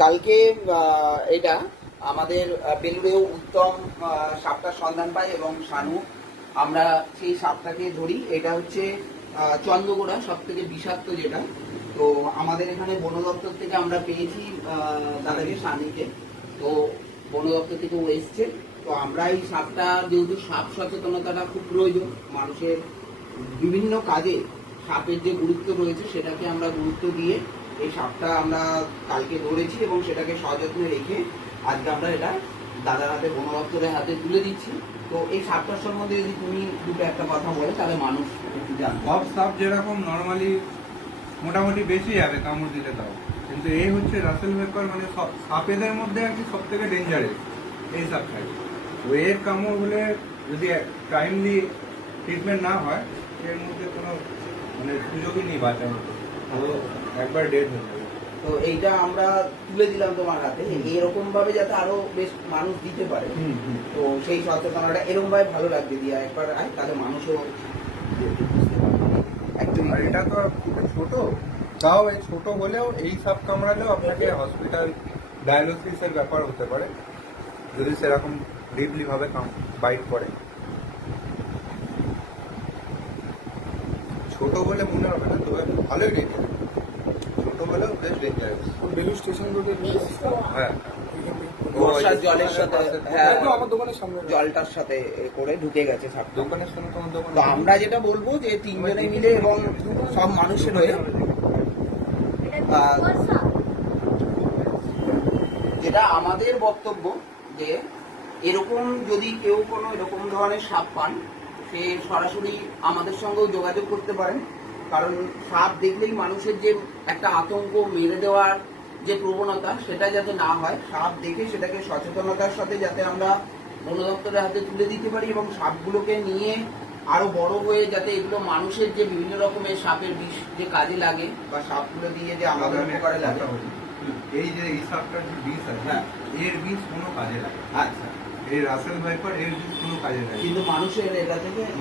কালকে এটা আমাদের বেলুড়েও উত্তম সাপটার সন্ধান পাই এবং শানু আমরা সেই সাপটাকে ধরি। এটা হচ্ছে চন্দ্রগোড়া, সব থেকে বিষাক্ত যেটা। তো আমাদের এখানে বন দপ্তর থেকে আমরা পেয়েছি দাদাকে, শানুকে। তো বন দপ্তর থেকে ও এসছে। তো আমরা এই সাপটা, যেহেতু সাপ সচেতনতাটা খুব প্রয়োজন মানুষের বিভিন্ন কাজে, সাপের যে গুরুত্ব রয়েছে সেটাকে আমরা গুরুত্ব দিয়ে এই সাপটা আমরা কালকে ধরেছি এবং সেটাকে সযত্নে রেখে আজকে আমরা এটা দাদার হাতে, বন দপ্তরের হাতে তুলে দিচ্ছি। তো এই সাপটার সম্বন্ধে যদি তুমি দুটো একটা কথা বলে তাহলে মানুষ জানবে। সব সাপ যেরকম নর্মালি মোটামুটি বেশি যাবে কামড় দিলে, তাও কিন্তু এই হচ্ছে রাসেল ভাইপার, মানে সব সাপেদের মধ্যে আর কি সব থেকে ডেঞ্জারাস এই সাপটাই। তো এর কামড় হলে যদি টাইমলি ট্রিটমেন্ট না হয় এর মধ্যে কোনো মানে সুযোগই নেই বাঁচার মতো, তো একবার ডেড হয়ে যাবে। তো এইটা আমরা তুলে দিলাম তোমার হাতে, এরকম ভাবে যাতে আরো বেশ মানুষ দিতে পারে। তো সেই সচেতনতা এরকম ভাবে ভালো লাগবে দিয়ে একবার আয়, তাহলে মানুষও একদম। আর এটা তো ছোট, তাও এই ছোট হলেও এই সাপ কামড়ালেও আপনাকে হসপিটাল ডায়ালিসিসের ব্যাপার হতে পারে যদি সেরকম ডিপলি ভাবে বাইট করে। ছোট বলে মনে হবে না, তবে ভালোই ডেঞ্জার, ছোট হলেও বেশ ডেঞ্জারাস। বেলুড় স্টেশন রোডে হ্যাঁ, বর্ষার জলের সাথে, হ্যাঁ আমার দোকানের সামনে জলটার সাথে করে ঢুকে গেছে সাপ। দোকানের সামনে তোমার দোকান। তো আমরা যেটা বলবো যে তিনজনে মিলে এবং সব মানুষের হয়ে, যেটা আমাদের বক্তব্য যে এরকম যদি কেউ কোনো এরকম ধরনের সাপ পান, সে সরাসরি আমাদের সঙ্গেও যোগাযোগ করতে পারেন। কারণ সাপ দেখলেই মানুষের যে একটা আতঙ্ক, মেরে দেওয়ার যে প্রবণতা, সেটা যাতে না হয়, সাপ দেখে সেটাকে সচেতনতার সাথে যাতে আমরা বন দপ্তরের হাতে তুলে দিতে পারি এবং সাপগুলোকে নিয়ে আরো বড় হয়ে যাতে এগুলো মানুষের যে বিভিন্ন রকমের সাপের বিষ যে কাজে লাগে বা সাপগুলো দিয়ে যে আমাদের উপকারে লাগে। এই যে এই সাপটার যে বিষ আছে, হ্যাঁ, এর বিষ কোনো কাজে লাগে। আচ্ছা, এই রাসেল ভাইপার এর বিষ কোনো কাজে লাগে, কিন্তু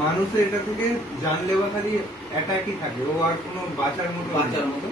মানুষের এটা থেকে জানলেও খালি অ্যাটাকই থাকে, ও আর কোনো বাঁচার মতো বাঁচার মতো